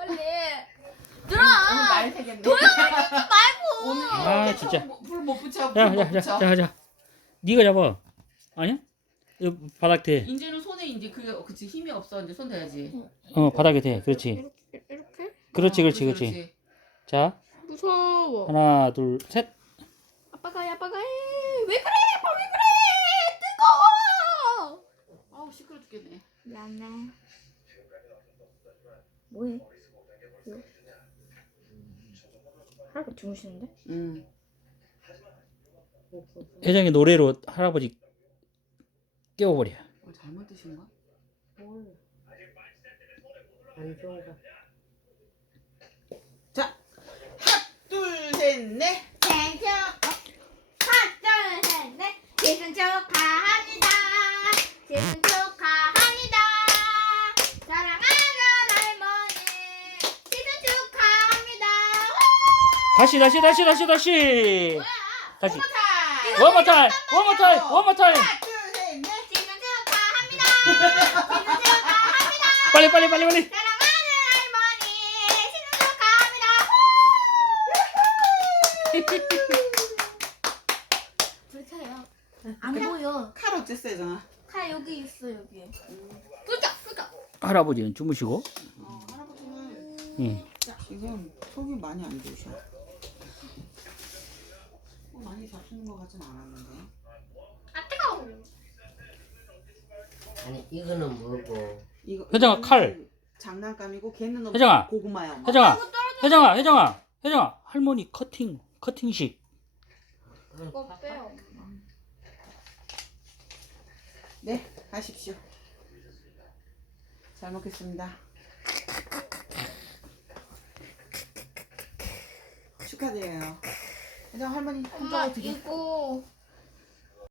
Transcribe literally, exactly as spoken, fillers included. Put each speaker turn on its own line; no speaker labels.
빨리.
오늘
들어.
많이 새겼네.
말고.
오늘
아,
이렇게
진짜.
불못 붙여.
자,
불못
자,
붙여.
자, 자, 자. 네가 잡아. 아니야? 이 바닥 대.
이제는 손에 이제 그 그치 힘이 없어. 이제 손 대야지.
어, 바닥에 대. 그렇지.
이렇게 이렇게?
그렇지,
어,
그렇지, 그렇지. 자,
무서워.
하나, 둘, 셋.
아빠가 해, 아빠가 해. 왜 그래? 아빠 왜 그래? 뜨거워.
아우 시끄러 죽겠네.
미안해. 뭐해? 왜? 할아버지 주무시는데?
응.
혜정이 노래로 할아버지 깨워버려.
어, 잘못 드신가?
안 좋은가?
자, 하나, 둘, 셋, 넷.
생일 하나 둘셋넷 생일 축하합니다. 생일 축하합니다. 사랑하는 할머니 생일 축하합니다.
다시, 다시, 다시, 다시, 다시. 다시.
자,
One more time, one more time, one more time.
하나, 둘, 셋, 넷.
생일 축하합니다. 생일 축하합니다.
빨리, 빨리, 빨리, 빨리.
사랑하는 할머니 생일 축하합니다. 그렇게 해요. 안 보여.
칼 어땠어, 잖아.
칼 여기 있어 여기. 끄자 끄자.
할아버지는 주무시고.
어, 할아버지는
응.
지금 속이 많이 안 좋으셔. 어, 많이 잡수는 것 같진 않았는데.
아 뜨거워.
아니 이거는 뭐고?
이거
혜정아,
이거는
칼.
장난감이고 걔는 너무
혜정아.
고구마야. 엄마.
혜정아, 혜정아, 혜정아, 혜정아. 할머니 커팅, 커팅식.
이거 빼요.
네, 가십시오. 잘 먹겠습니다. 축하드려요. 혜정 할머니
엄마
한번 드려.
이거